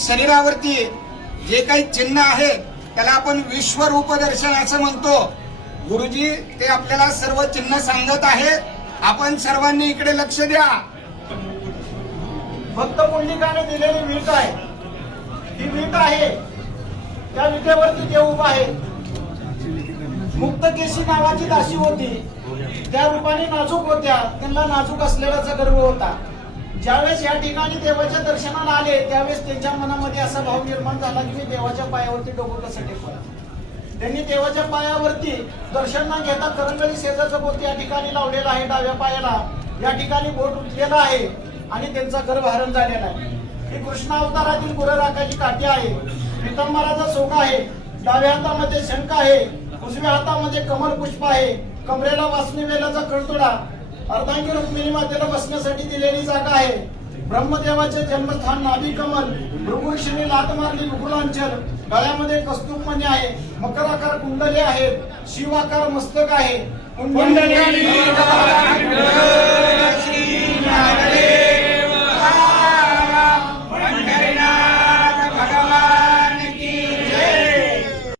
शरीरावरती जे काही चिन्ह आहे त्याला आपण विश्वरूप दर्शन असं म्हणतो. गुरुजी ते आपल्याला सर्व चिन्ह सांगत आहे. आपण सर्वांनी इकडे लक्ष द्या. भक्त पुंडलिकाने दिलेली वीट आहे, ही वीट आहे. त्या विटेवरती देव उभा आहे. मुक्तकेशी नावाची दासी होती, त्या रूपाने नाजूक होत्या, त्यांना नाजूक असलेलाचा गर्व होता. ज्यावेळेस या ठिकाणी देवाच्या दर्शनाला आले त्यावेळेस त्यांच्या मनामध्ये असा भाव निर्माण झाला की मी देवाच्या पायावरती डोकं कसं टेकवायचं. त्यांनी देवाच्या पायावरती दर्शन न घेता करंगळी शेजाचं बोट या ठिकाणी लावलेलं आहे. डाव्या पायाला या ठिकाणी बोट उठलेलं आहे आणि त्यांचा गर्भहरण झालेला आहे. ही कृष्ण अवतारातील गुरराखाची काठी आहे. पितांबराचा सोगा आहे. डाव्या हातामध्ये शंख आहे, उजव्या हातामध्ये कमल पुष्प आहे. कमरेला वासनी वेलाचा कळतोडा, अर्धांगी रुक्मिणी मातेला बसण्यासाठी दिलेली जागा आहे. ब्रह्मदेवाचे जन्मस्थान नाभी कमल, भृगुर्षिणी लात मारली विपुलांचल. गळ्यामध्ये कस्तूरमणी आहे. मकराकार कुंडले आहेत. शिवाकार मस्तक आहे. कुंडली